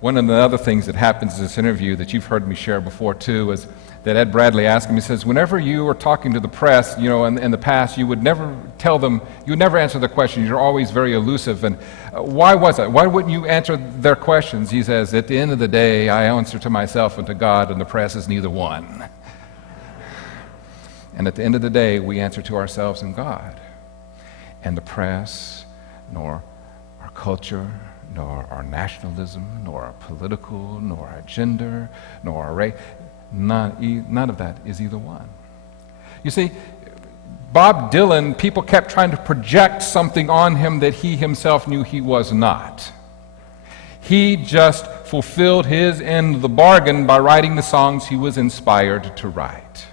One of the other things that happens in this interview that you've heard me share before too is that Ed Bradley asked him, he says, whenever you were talking to the press, in the past, you would never tell them, you would never answer their questions. You're always very elusive. And why was that? Why wouldn't you answer their questions? He says, at the end of the day, I answer to myself and to God, and the press is neither one. And at the end of the day, we answer to ourselves and God. And the press, nor our culture, nor our nationalism, nor our political, nor our gender, nor our race, none of that is either one. You see, Bob Dylan, people kept trying to project something on him that he himself knew he was not. He just fulfilled his end of the bargain by writing the songs he was inspired to write.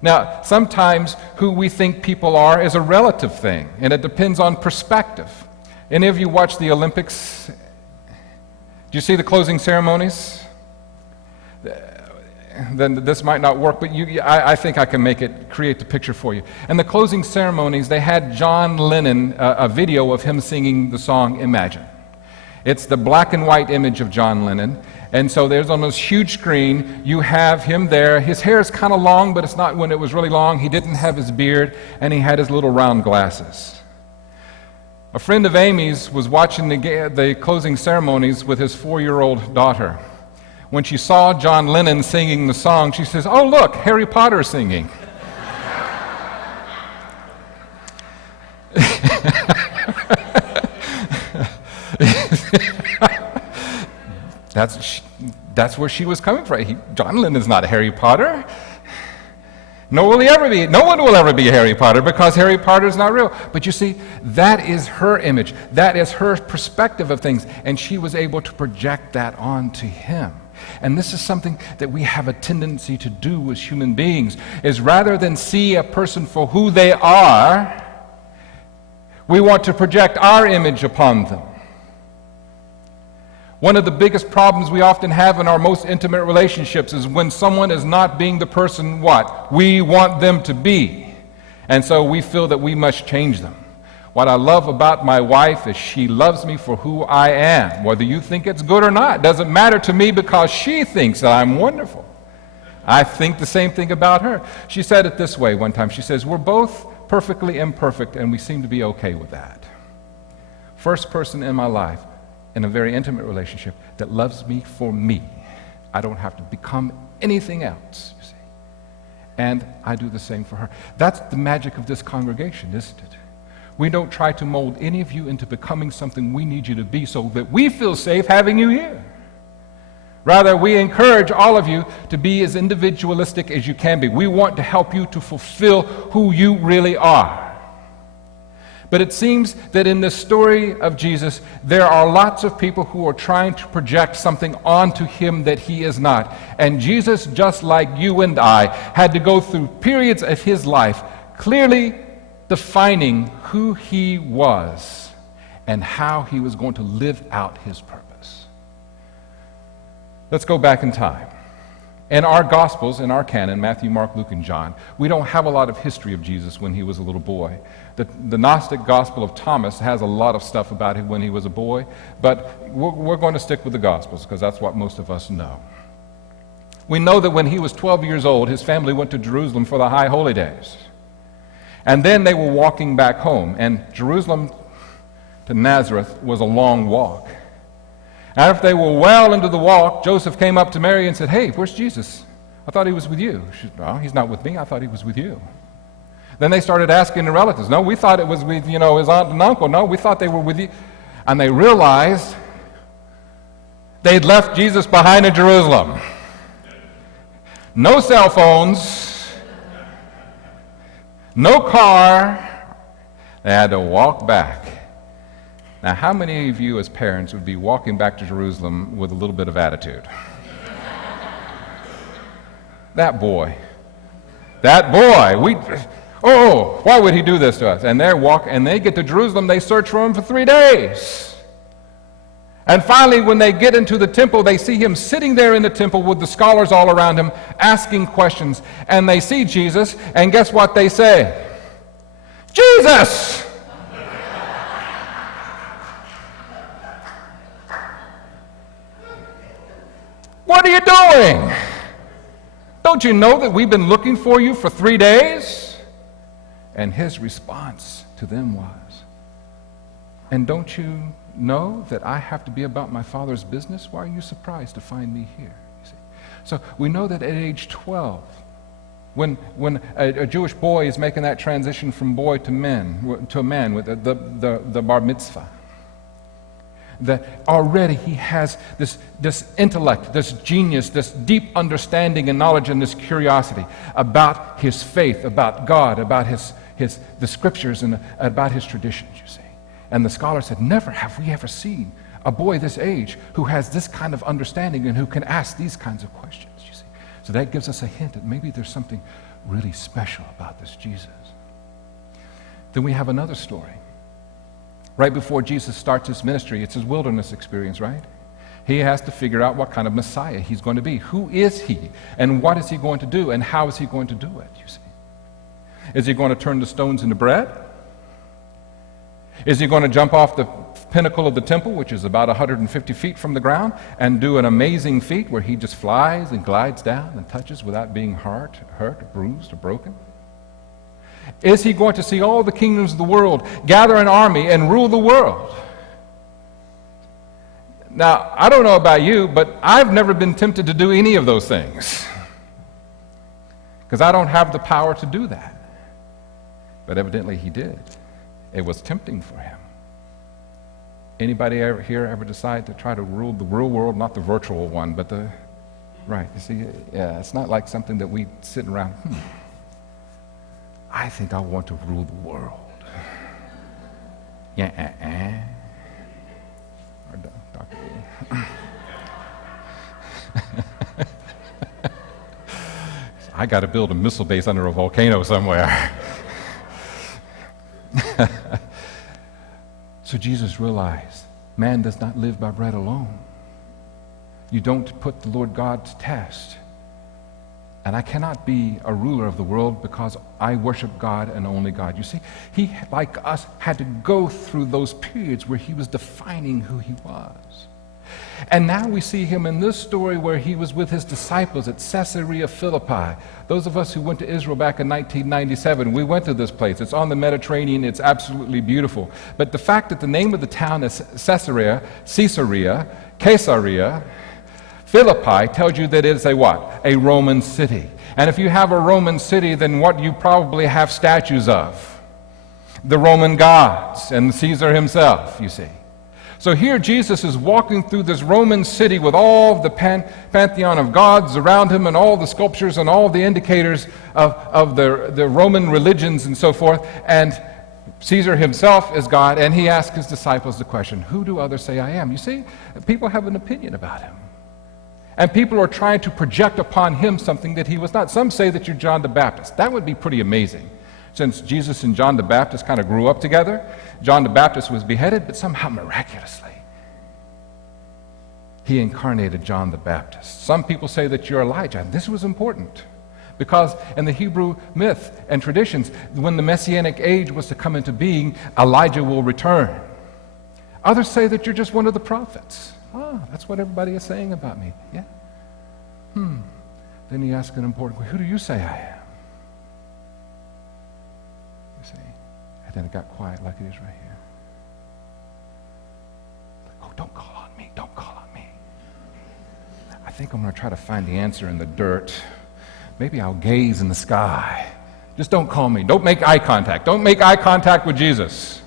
Now, sometimes who we think people are is a relative thing, and it depends on perspective. Any of you watch the Olympics? Do you see the closing ceremonies? Then this might not work, but I think I can create the picture for you. And the closing ceremonies, they had John Lennon, a video of him singing the song Imagine. It's the black and white image of John Lennon. And so there's on this huge screen, you have him there. His hair is kind of long, but it's not when it was really long. He didn't have his beard, and he had his little round glasses. A friend of Amy's was watching the closing ceremonies with his 4-year-old daughter. When she saw John Lennon singing the song, she says, "Oh, look, Harry Potter singing." That's where she was coming from. John Lennon's not Harry Potter. Nor will he ever be. No one will ever be Harry Potter because Harry Potter is not real. But you see, that is her image. That is her perspective of things. And she was able to project that onto him. And this is something that we have a tendency to do as human beings, is rather than see a person for who they are, we want to project our image upon them. One of the biggest problems we often have in our most intimate relationships is when someone is not being the person what we want them to be. And so we feel that we must change them. What I love about my wife is she loves me for who I am. Whether you think it's good or not, doesn't matter to me because she thinks that I'm wonderful. I think the same thing about her. She said it this way one time. She says, "We're both perfectly imperfect and we seem to be okay with that." First person in my life, in a very intimate relationship, that loves me for me. I don't have to become anything else, you see. And I do the same for her. That's the magic of this congregation, isn't it? We don't try to mold any of you into becoming something we need you to be so that we feel safe having you here. Rather, we encourage all of you to be as individualistic as you can be. We want to help you to fulfill who you really are. But it seems that in the story of Jesus, there are lots of people who are trying to project something onto him that he is not. And Jesus, just like you and I, had to go through periods of his life clearly defining who he was and how he was going to live out his purpose. Let's go back in time. In our Gospels, in our canon, Matthew, Mark, Luke, and John, we don't have a lot of history of Jesus when he was a little boy. The Gnostic Gospel of Thomas has a lot of stuff about him when he was a boy, but we're going to stick with the Gospels because that's what most of us know. We know that when he was 12 years old, his family went to Jerusalem for the High Holy Days. And then they were walking back home, and Jerusalem to Nazareth was a long walk. After they were well into the walk, Joseph came up to Mary and said, "Hey, where's Jesus? I thought he was with you." She said, "No, he's not with me. I thought he was with you." Then they started asking the relatives. "No, we thought it was with, his aunt and uncle. No, we thought they were with you." And they realized they'd left Jesus behind in Jerusalem. No cell phones, no car. They had to walk back. Now, how many of you as parents would be walking back to Jerusalem with a little bit of attitude? That boy, why would he do this to us? And they get to Jerusalem, they search for him for 3 days. And finally, when they get into the temple, they see him sitting there in the temple with the scholars all around him, asking questions. And they see Jesus, and guess what they say? "Jesus!" What are you doing? Don't you know that we've been looking for you for 3 days? And his response to them was, and don't you know that I have to be about my Father's business? Why are you surprised to find me here? You see? So we know that at age 12, when a Jewish boy is making that transition from boy to a man with the bar mitzvah, that already he has this intellect, this genius, this deep understanding and knowledge and this curiosity about his faith, about God, about the scriptures and about his traditions, you see. And the scholar said, never have we ever seen a boy this age who has this kind of understanding and who can ask these kinds of questions, you see. So that gives us a hint that maybe there's something really special about this Jesus. Then we have another story. Right before Jesus starts his ministry, it's his wilderness experience, right? He has to figure out what kind of Messiah he's going to be. Who is he? And what is he going to do? And how is he going to do it, you see? Is he going to turn the stones into bread? Is he going to jump off the pinnacle of the temple, which is about 150 feet from the ground, and do an amazing feat where he just flies and glides down and touches without being hurt, or bruised, or broken? Is he going to see all the kingdoms of the world, gather an army, and rule the world? Now, I don't know about you, but I've never been tempted to do any of those things, because I don't have the power to do that. But evidently he did. It was tempting for him. Anybody here ever decide to try to rule the real world, not the virtual one, but the, right, you see, yeah, it's not like something that we sit around, I think I want to rule the world. Yeah, Or Dr. I got to build a missile base under a volcano somewhere. So Jesus realized, man does not live by bread alone. You don't put the Lord God to test. And I cannot be a ruler of the world because I worship God and only God. You see, he, like us, had to go through those periods where he was defining who he was. And now we see him in this story where he was with his disciples at Caesarea Philippi. Those of us who went to Israel back in 1997, we went to this place. It's on the Mediterranean. It's absolutely beautiful. But the fact that the name of the town is Caesarea, Philippi tells you that it's a what? A Roman city. And if you have a Roman city, then what you probably have statues of? The Roman gods and Caesar himself, you see. So here Jesus is walking through this Roman city with all the pantheon of gods around him and all the sculptures and all the indicators of the Roman religions and so forth. And Caesar himself is God, and he asks his disciples the question, who do others say I am? You see, people have an opinion about him. And people are trying to project upon him something that he was not. Some say that you're John the Baptist. That would be pretty amazing. Since Jesus and John the Baptist kind of grew up together, John the Baptist was beheaded, but somehow miraculously, he incarnated John the Baptist. Some people say that you're Elijah. And this was important because in the Hebrew myth and traditions, when the Messianic age was to come into being, Elijah will return. Others say that you're just one of the prophets. That's what everybody is saying about me. Yeah. Then he asked an important question. Who do you say I am? You see. And then it got quiet like it is right here. Oh, don't call on me. Don't call on me. I think I'm going to try to find the answer in the dirt. Maybe I'll gaze in the sky. Just don't call me. Don't make eye contact. Don't make eye contact with Jesus.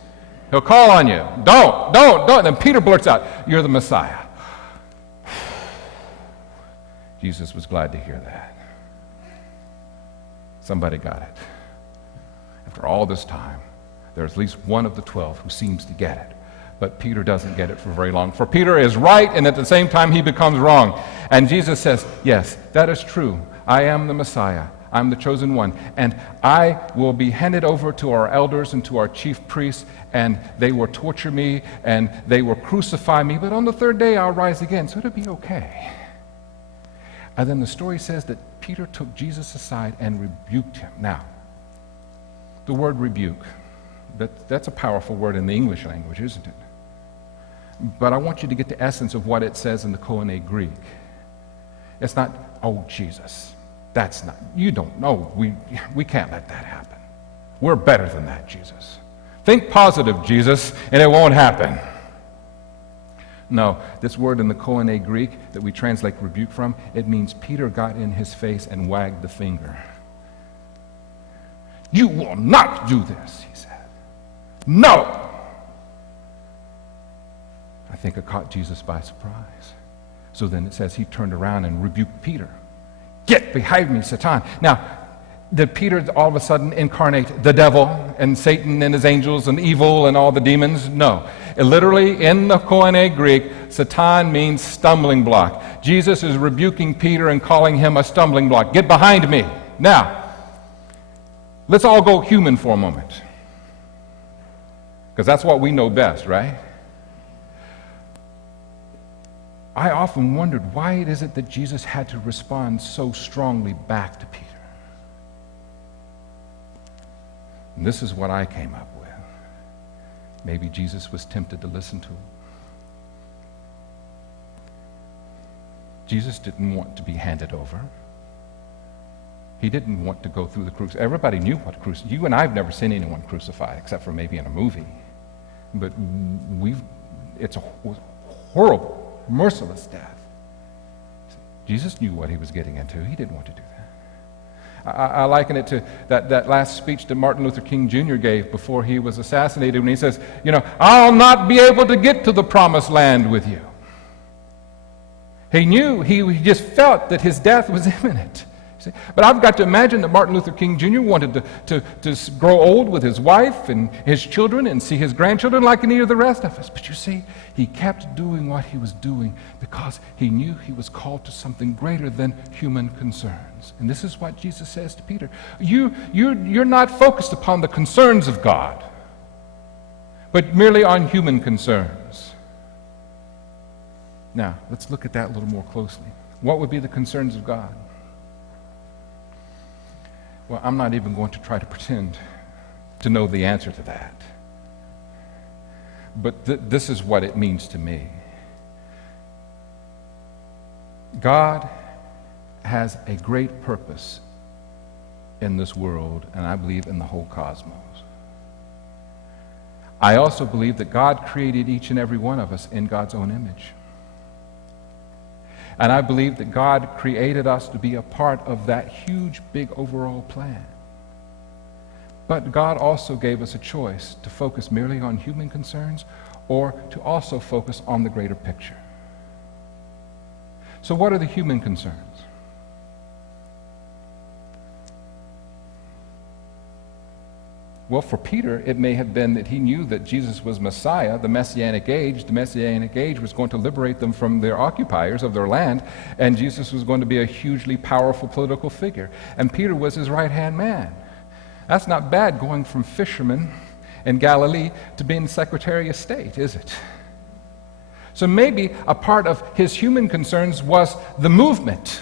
He'll call on you. Don't. Then Peter blurts out, you're the Messiah. Jesus was glad to hear that. Somebody got it. After all this time, there's at least one of the 12 who seems to get it. But Peter doesn't get it for very long. For Peter is right, and at the same time he becomes wrong. And Jesus says, yes, that is true. I am the Messiah. I'm the chosen one. And I will be handed over to our elders and to our chief priests, and they will torture me, and they will crucify me. But on the third day I'll rise again, so it'll be okay. And then the story says that Peter took Jesus aside and rebuked him. Now, the word rebuke, that's a powerful word in the English language, isn't it? But I want you to get the essence of what it says in the Koine Greek. It's not, oh, Jesus, that's not, you don't know. We can't let that happen. We're better than that, Jesus. Think positive, Jesus, and it won't happen. No, this word in the Koine Greek that we translate rebuke from, it means Peter got in his face and wagged the finger. You will not do this, he said. No! I think it caught Jesus by surprise. So then it says he turned around and rebuked Peter. Get behind me, Satan. Now, did Peter all of a sudden incarnate the devil and Satan and his angels and evil and all the demons? No. Literally, in the Koine Greek, Satan means stumbling block. Jesus is rebuking Peter and calling him a stumbling block. Get behind me. Now, let's all go human for a moment. Because that's what we know best, right? I often wondered, why is it that Jesus had to respond so strongly back to Peter? And this is what I came up with. Maybe Jesus was tempted to listen to him. Jesus didn't want to be handed over. He didn't want to go through the crucifix. Everybody knew what crucifix. You and I have never seen anyone crucified, except for maybe in a movie. But it's a horrible, merciless death. Jesus knew what he was getting into. He didn't want to do that. I liken it to that last speech that Martin Luther King Jr. gave before he was assassinated, when he says, I'll not be able to get to the promised land with you. He knew, he just felt that his death was imminent. But I've got to imagine that Martin Luther King Jr. wanted to grow old with his wife and his children and see his grandchildren like any of the rest of us. But you see, he kept doing what he was doing because he knew he was called to something greater than human concerns. And this is what Jesus says to Peter. You're not focused upon the concerns of God, but merely on human concerns. Now, let's look at that a little more closely. What would be the concerns of God? Well, I'm not even going to try to pretend to know the answer to that. But this is what it means to me. God has a great purpose in this world, and I believe in the whole cosmos. I also believe that God created each and every one of us in God's own image. And I believe that God created us to be a part of that huge, big overall plan. But God also gave us a choice to focus merely on human concerns or to also focus on the greater picture. So what are the human concerns? Well, for Peter, it may have been that he knew that Jesus was Messiah, the Messianic age. The Messianic age was going to liberate them from their occupiers of their land, and Jesus was going to be a hugely powerful political figure. And Peter was his right-hand man. That's not bad, going from fisherman in Galilee to being Secretary of State, is it? So maybe a part of his human concerns was the movement,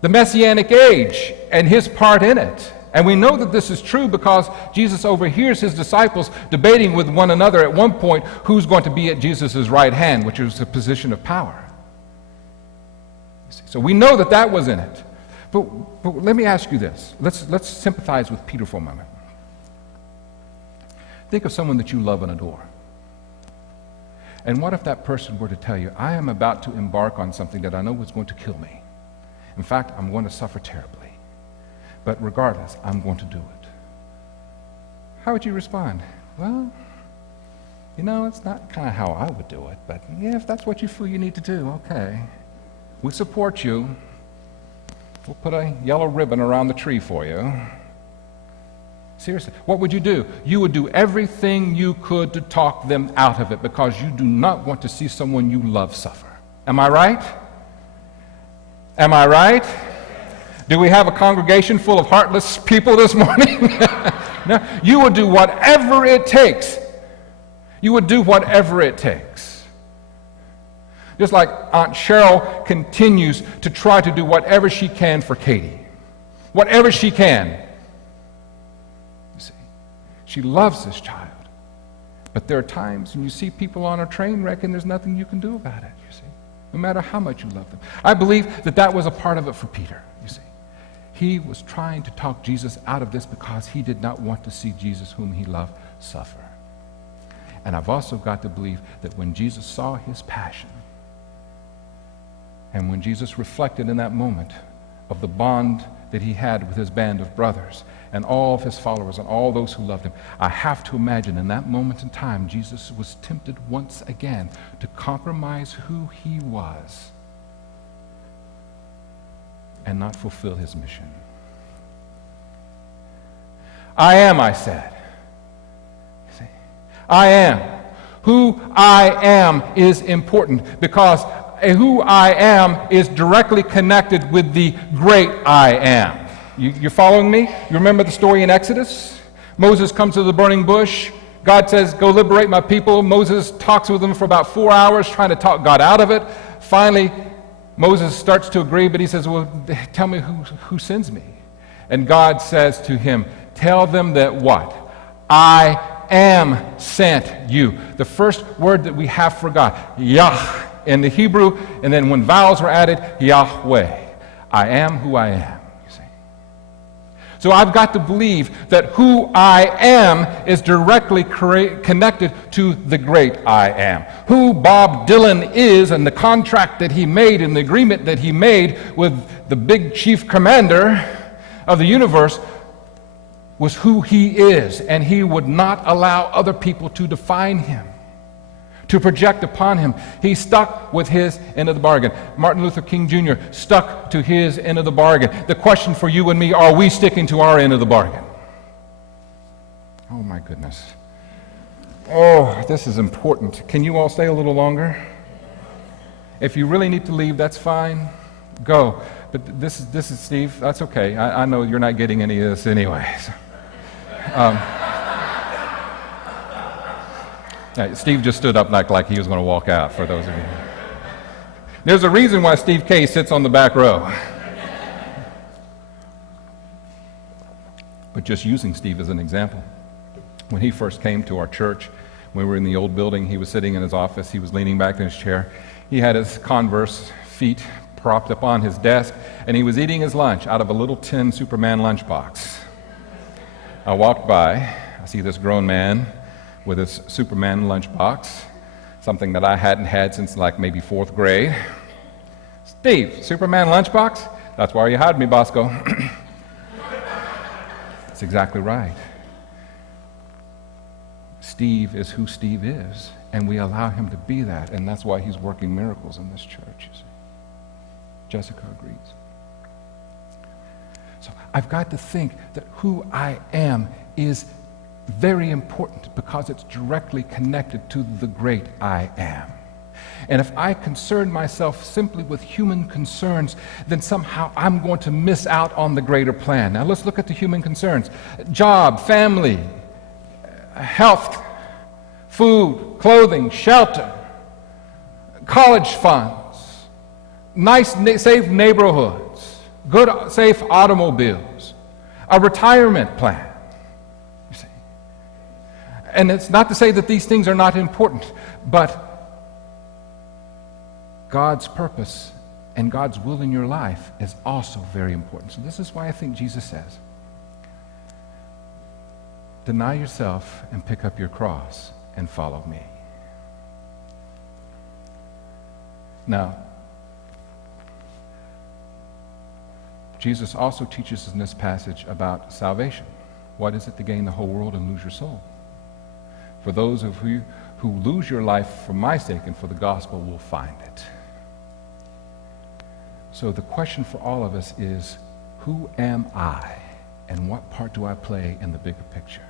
the Messianic age, and his part in it. And we know that this is true because Jesus overhears his disciples debating with one another at one point who's going to be at Jesus' right hand, which is a position of power. So we know that that was in it. But let me ask you this. Let's sympathize with Peter for a moment. Think of someone that you love and adore. And what if that person were to tell you, I am about to embark on something that I know is going to kill me. In fact, I'm going to suffer terribly. But regardless, I'm going to do it. How would you respond? Well, it's not kind of how I would do it, but yeah, if that's what you feel you need to do, okay. We support you. We'll put a yellow ribbon around the tree for you. Seriously, what would you do? You would do everything you could to talk them out of it because you do not want to see someone you love suffer. Am I right? Am I right? Do we have a congregation full of heartless people this morning? No, you would do whatever it takes. You would do whatever it takes. Just like Aunt Cheryl continues to try to do whatever she can for Katie. Whatever she can. You see, she loves this child. But there are times when you see people on a train wreck and there's nothing you can do about it, you see. no matter how much you love them. I believe that that was a part of it for Peter, you see. He was trying to talk Jesus out of this because he did not want to see Jesus, whom he loved, suffer. And I've also got to believe that when Jesus saw his passion, and when Jesus reflected in that moment of the bond that he had with his band of brothers and all of his followers and all those who loved him, I have to imagine in that moment in time, Jesus was tempted once again to compromise who he was and not fulfill his mission. I am, I said. See? I am. Who I am is important because who I am is directly connected with the great I am. You're following me? You remember the story in Exodus? Moses comes to the burning bush. God says, go liberate my people. Moses talks with them for about 4 hours trying to talk God out of it. Finally, Moses starts to agree, but he says, well, tell me who sends me. And God says to him, tell them that what? I am sent you. The first word that we have for God, Yah in the Hebrew, and then when vowels were added, Yahweh. I am who I am, you see. So I've got to believe that who I am is directly connected to the great I am. Who Bob Dylan is and the contract that he made and the agreement that he made with the big chief commander of the universe was who he is, and he would not allow other people to define him, to project upon him. He stuck with his end of the bargain. Martin Luther King Jr. stuck to his end of the bargain. The question for you and me, are we sticking to our end of the bargain? Oh my goodness. Oh, this is important. Can you all stay a little longer? If you really need to leave, that's fine. Go. But this is Steve. That's okay. I know you're not getting any of this anyways. Steve just stood up like he was going to walk out, for those of you. There's a reason why Steve K sits on the back row. But just using Steve as an example. When he first came to our church, when we were in the old building, he was sitting in his office, he was leaning back in his chair. He had his Converse feet propped up on his desk, and he was eating his lunch out of a little tin Superman lunchbox. I walked by, I see this grown man with his Superman lunchbox, something that I hadn't had since like maybe 4th grade. Steve, Superman lunchbox? That's why you hired me, Bosco. That's exactly right. Steve is who Steve is, and we allow him to be that, and that's why he's working miracles in this church, you see. Jessica agrees. So I've got to think that who I am is very important because it's directly connected to the great I am. And if I concern myself simply with human concerns, then somehow I'm going to miss out on the greater plan. Now let's look at the human concerns. Job, family, health, food, clothing, shelter, college funds, nice, safe neighborhoods, good, safe automobiles, a retirement plan. You see. And it's not to say that these things are not important, but God's purpose and God's will in your life is also very important. So this is why I think Jesus says, deny yourself and pick up your cross and follow me. Now, Jesus also teaches in this passage about salvation. What is it to gain the whole world and lose your soul? For those of you who lose your life for my sake and for the gospel will find it. So the question for all of us is, who am I and what part do I play in the bigger picture?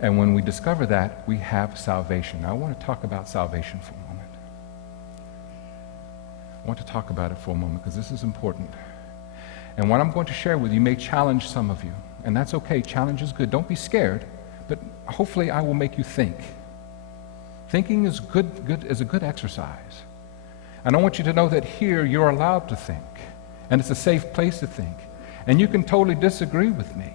And when we discover that, we have salvation. Now I want to talk about salvation for a moment. I want to talk about it for a moment because this is important. And what I'm going to share with you may challenge some of you. And that's okay. Challenge is good. Don't be scared. But hopefully I will make you think. Thinking is is a good exercise. And I want you to know that here you're allowed to think. And it's a safe place to think. And you can totally disagree with me.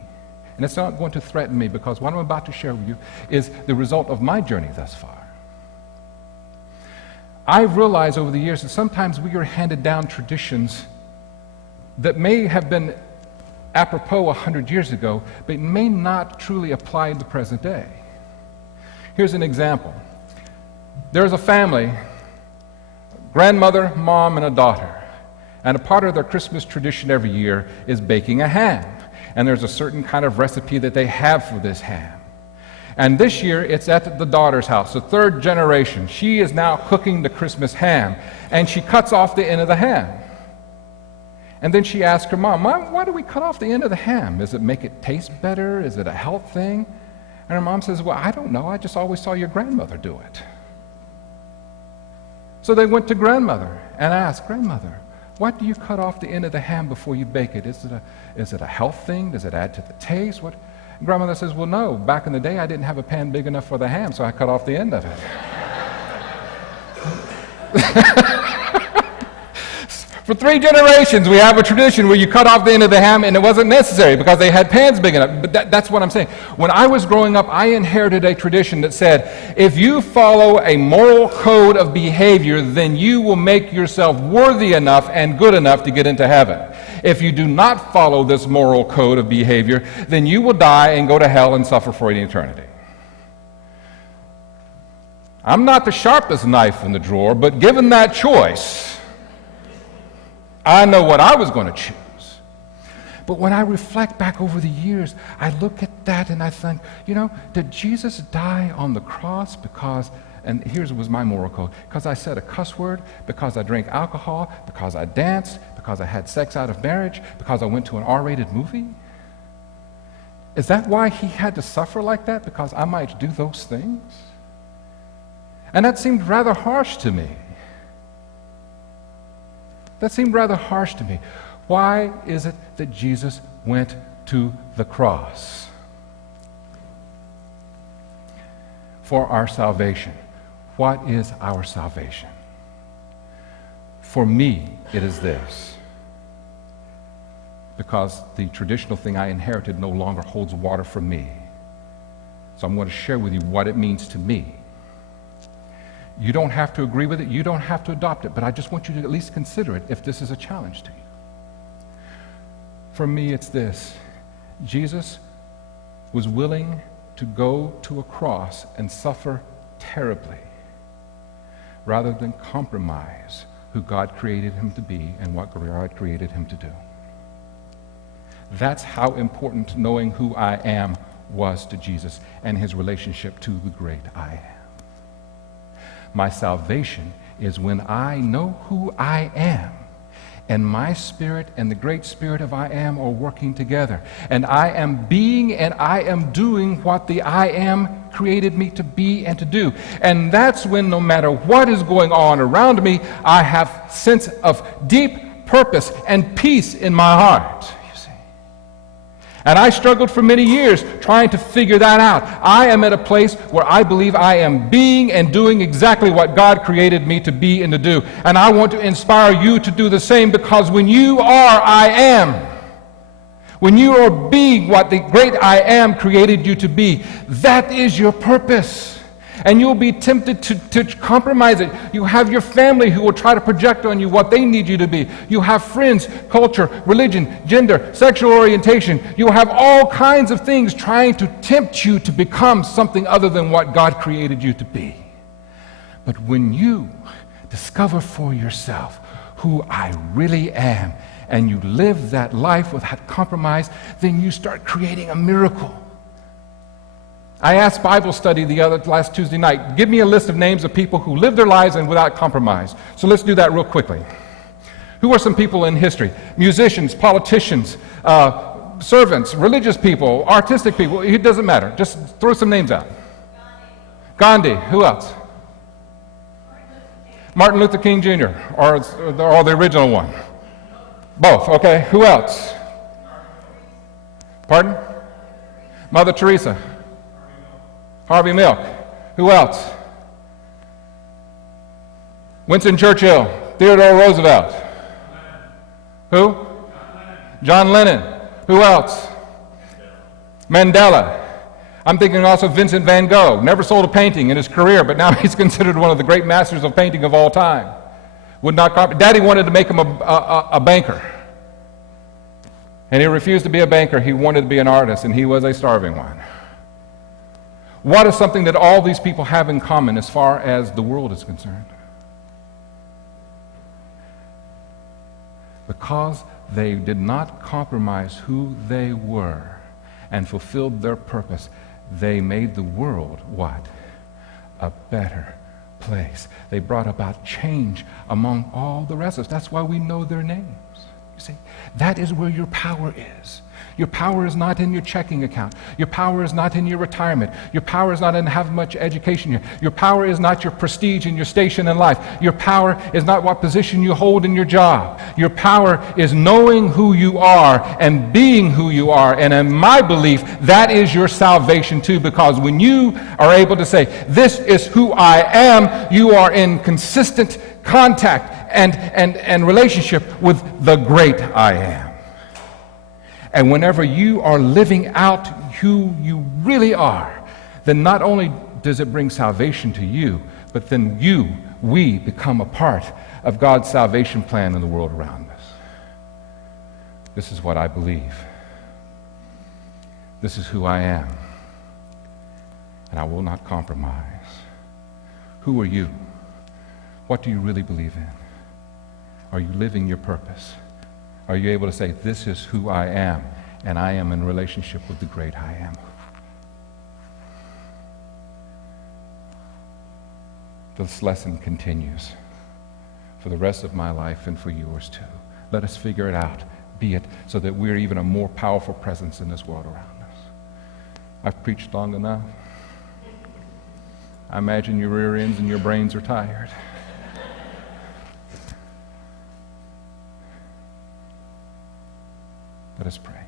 And it's not going to threaten me because what I'm about to share with you is the result of my journey thus far. I've realized over the years that sometimes we are handed down traditions that may have been apropos 100 years ago, but may not truly apply in the present day. Here's an example. There's a family, grandmother, mom, and a daughter. And a part of their Christmas tradition every year is baking a ham. And there's a certain kind of recipe that they have for this ham. And this year, it's at the daughter's house, the third generation. She is now cooking the Christmas ham, and she cuts off the end of the ham. And then she asks her mom, "Mom, why do we cut off the end of the ham? Does it make it taste better? Is it a health thing?" And her mom says, "Well, I don't know. I just always saw your grandmother do it." So they went to grandmother and asked, "Grandmother, why do you cut off the end of the ham before you bake it? Is it a health thing? Does it add to the taste? What?" And grandmother says, "Well, no. Back in the day, I didn't have a pan big enough for the ham, so I cut off the end of it." For 3 generations, we have a tradition where you cut off the end of the ham, and it wasn't necessary because they had pans big enough. But that's what I'm saying. When I was growing up, I inherited a tradition that said, if you follow a moral code of behavior, then you will make yourself worthy enough and good enough to get into heaven. If you do not follow this moral code of behavior, then you will die and go to hell and suffer for an eternity. I'm not the sharpest knife in the drawer, but given that choice, I know what I was going to choose. But when I reflect back over the years, I look at that and I think, did Jesus die on the cross because, and here's was my moral code, because I said a cuss word, because I drank alcohol, because I danced, because I had sex out of marriage, because I went to an R-rated movie? Is that why he had to suffer like that? Because I might do those things? And that seemed rather harsh to me. That seemed rather harsh to me. Why is it that Jesus went to the cross? For our salvation. What is our salvation? For me, it is this. Because the traditional thing I inherited no longer holds water for me. So I'm going to share with you what it means to me. You don't have to agree with it. You don't have to adopt it. But I just want you to at least consider it if this is a challenge to you. For me, it's this. Jesus was willing to go to a cross and suffer terribly rather than compromise who God created him to be and what God created him to do. That's how important knowing who I am was to Jesus and his relationship to the great I am. My salvation is when I know who I am, and my spirit and the great spirit of I am are working together. And I am being and I am doing what the I am created me to be and to do. And that's when, no matter what is going on around me, I have sense of deep purpose and peace in my heart. And I struggled for many years trying to figure that out. I am at a place where I believe I am being and doing exactly what God created me to be and to do. And I want to inspire you to do the same, because when you are I am, when you are being what the great I am created you to be, that is your purpose. And you'll be tempted to compromise it. You have your family who will try to project on you what they need you to be. You have friends, culture, religion, gender, sexual orientation. You'll have all kinds of things trying to tempt you to become something other than what God created you to be. But when you discover for yourself who I really am, and you live that life without compromise, then you start creating a miracle. I asked Bible study last Tuesday night, give me a list of names of people who live their lives and without compromise. So let's do that real quickly. Who are some people in history? Musicians, politicians, servants, religious people, artistic people. It doesn't matter. Just throw some names out. Gandhi. Who else? Martin Luther King Jr. or the original one? Both. Okay. Who else? Pardon? Mother Teresa. Harvey Milk. Who else? Winston Churchill. Theodore Roosevelt. Who? John Lennon. Who else? Mandela. I'm thinking also Vincent van Gogh. Never sold a painting in his career, but now he's considered one of the great masters of painting of all time. Would not Daddy wanted to make him a banker. And he refused to be a banker. He wanted to be an artist, and he was a starving one. What is something that all these people have in common as far as the world is concerned? Because they did not compromise who they were and fulfilled their purpose, they made the world what? A better place. They brought about change among all the rest of us. That's why we know their names. You see, that is where your power is. Your power is not in your checking account. Your power is not in your retirement. Your power is not in having much education. Your power is not your prestige and your station in life. Your power is not what position you hold in your job. Your power is knowing who you are and being who you are. And in my belief, that is your salvation too, because when you are able to say, this is who I am, you are in consistent contact and relationship with the great I am. And whenever you are living out who you really are, then not only does it bring salvation to you, but then we become a part of God's salvation plan in the world around us. This is what I believe. This is who I am. And I will not compromise. Who are you? What do you really believe in? Are you living your purpose? Are you able to say, this is who I am, and I am in relationship with the great I am? This lesson continues for the rest of my life and for yours too. Let us figure it out, be it so that we're even a more powerful presence in this world around us. I've preached long enough. I imagine your rear ends and your brains are tired. Let us pray.